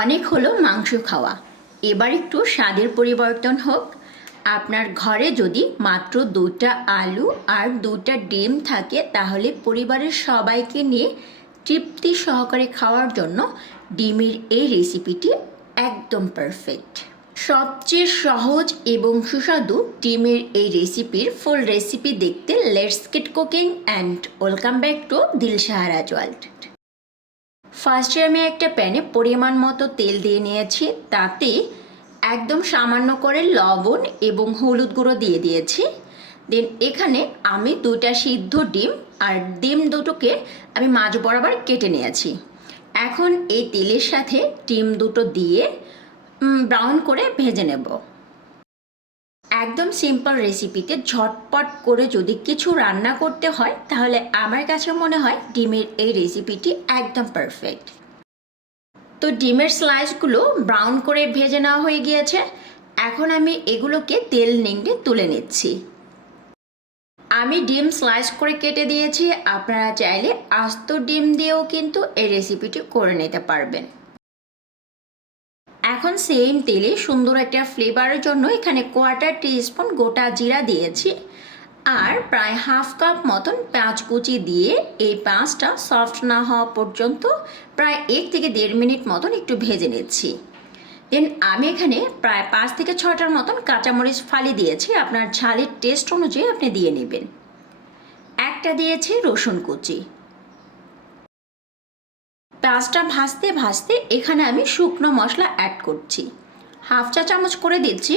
অনেক হলো মাংস খাওয়া, এবার একটু স্বাদের পরিবর্তন হোক। আপনার ঘরে যদি মাত্র 2টা আলু আর 2টা ডিম থাকে তাহলে পরিবারের সবাইকে নিয়ে তৃপ্তি সহকারে খাওয়ার জন্য ডিমের এই রেসিপিটি একদম পারফেক্ট। সবচেয়ে সহজ এবং সুস্বাদু ডিমের এই রেসিপির ফুল রেসিপি দেখতে let's get cooking and welcome back to Dilshahara world. ফার্স্টে আমি একটা প্যানে পরিমাণ মতো তেল দিয়ে নিয়েছি, তাতে একদম সামান্য করে লবণ এবং হলুদ গুঁড়ো দিয়ে দিয়েছি। দেন এখানে আমি 2টা সিদ্ধ ডিম আর ডিম দুটোকে আমি মাঝ বরাবর কেটে নিয়েছি। এখন এই তেলের সাথে ডিম দুটো দিয়ে ব্রাউন করে ভেজে নেব। একদম সিম্পল রেসিপিতে ঝটপট করে যদি কিছু রান্না করতে হয় তাহলে আমার কাছে মনে হয় ডিমের এই রেসিপিটি একদম পারফেক্ট। তো ডিমের স্লাইসগুলো ব্রাউন করে ভেজে নেওয়া হয়ে গিয়েছে। এখন আমি এগুলোকে তেল নিংড়ে তুলে নিচ্ছি। আমি ডিম স্লাইস করে কেটে দিয়েছি, আপনারা চাইলে আস্ত ডিম দিয়েও কিন্তু এই রেসিপিটি করে নিতে পারবেন। এখন সেম তেলে সুন্দর একটা ফ্লেভারের জন্য এখানে 1/4 টিস্পুন গোটা জিরা দিয়েছি আর প্রায় হাফ কাপ মতন পেঁয়াজ কুচি দিয়ে এই পেঁয়াজটা সফট না হওয়া পর্যন্ত প্রায় 1 থেকে 1.5 মিনিট মতন একটু ভেজে নিচ্ছি। দেন আমি এখানে প্রায় 5 থেকে 6টার মতন কাঁচামরিচ ফালি দিয়েছি, আপনার ঝালের টেস্ট অনুযায়ী আপনি দিয়ে নেবেন। একটা দিয়েছি রসুন কুচি। পেঁয়াজটা ভাজতে ভাজতে এখানে আমি শুকনো মশলা অ্যাড করছি। হাফ চা চামচ করে দিচ্ছি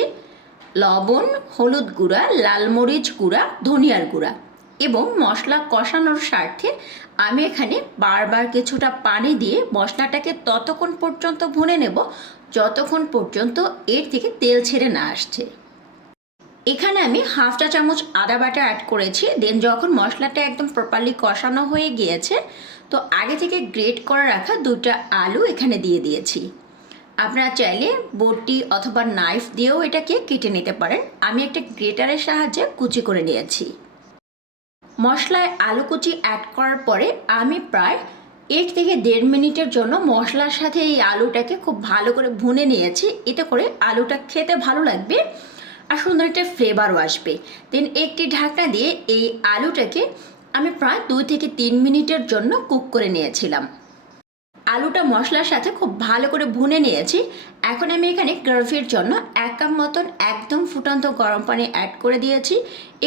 লবণ, হলুদ গুঁড়া, লাল মরিচ গুঁড়া, ধনিয়ার গুঁড়া এবং মশলা কষানোর স্বার্থে আমি এখানে বারবার কিছুটা পানি দিয়ে মশলাটাকে ততক্ষণ পর্যন্ত ভুনে নেব যতক্ষণ পর্যন্ত এর থেকে তেল ছেড়ে না আসছে। এখানে আমি হাফ চা চামচ আদা বাটা অ্যাড করেছি। দেন যখন মশলাটা একদম প্রপারলি কষানো হয়ে গিয়েছে তো আগে থেকে গ্রেট করে রাখা 2টা আলু এখানে দিয়ে দিয়েছি। আপনারা চাইলে বটি অথবা নাইফ দিয়েও এটাকে কেটে নিতে পারেন, আমি একটা গ্রেটারের সাহায্যে কুচি করে নিয়েছি। মশলায় আলু কুচি অ্যাড করার পরে আমি প্রায় 1 থেকে 1.5 মিনিটের জন্য মশলার সাথে এই আলুটাকে খুব ভালো করে ভুনে নিয়েছি। এতে করে আলুটা খেতে ভালো লাগবে আর সুন্দর একটা ফ্লেভারও আসবে। দেন একটি ঢাকনা দিয়ে এই আলুটাকে আমি প্রায় 2 থেকে 3 মিনিটের জন্য কুক করে নিয়েছিলাম। আলুটা মশলার সাথে খুব ভালো করে ভুনে নিয়েছি। এখন আমি এখানে গ্রেভির জন্য 1 কাপ মতন একদম ফুটন্ত গরম পানি অ্যাড করে দিয়েছি।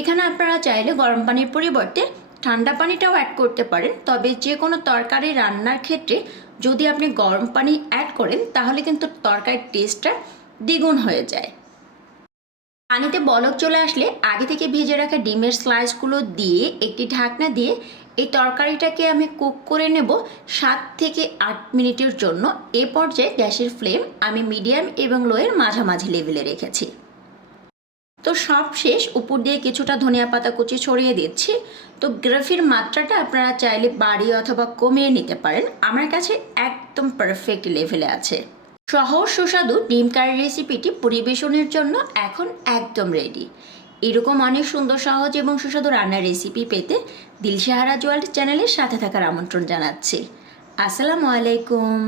এখানে আপনারা চাইলে গরম পানির পরিবর্তে ঠান্ডা পানিটাও অ্যাড করতে পারেন, তবে যে কোনো তরকারি রান্নার ক্ষেত্রে যদি আপনি গরম পানি অ্যাড করেন তাহলে কিন্তু তরকারির টেস্টটা দ্বিগুণ হয়ে যায়। পানিতে বলক চলে আসলে আগে থেকে ভেজে রাখা ডিমের স্লাইসগুলো দিয়ে একটি ঢাকনা দিয়ে এই তরকারিটাকে আমি কুক করে নেব 7 থেকে 8 মিনিটের জন্য। এ পর্যায়ে গ্যাসের ফ্লেম আমি মিডিয়াম এবং লোয়ের মাঝামাঝি লেভেলে রেখেছি। তো সব শেষ, উপর দিয়ে কিছুটা ধনিয়া পাতা কুচি ছড়িয়ে দিচ্ছি। তো গ্রেভির মাত্রাটা আপনারা চাইলে বাড়িয়ে অথবা কমিয়ে নিতে পারেন, আমার কাছে একদম পারফেক্ট লেভেলে আছে। সহজ সুস্বাদু ডিম কারি রেসিপিটি পরিবেশনের জন্য এখন একদম রেডি। এরকম অনেক সুন্দর সহজ এবং সুস্বাদু রান্নার রেসিপি পেতে দিলশাহারা ওয়ার্ল্ড চ্যানেলের সাথে থাকার আমন্ত্রণ জানাচ্ছি। আসসালামু আলাইকুম।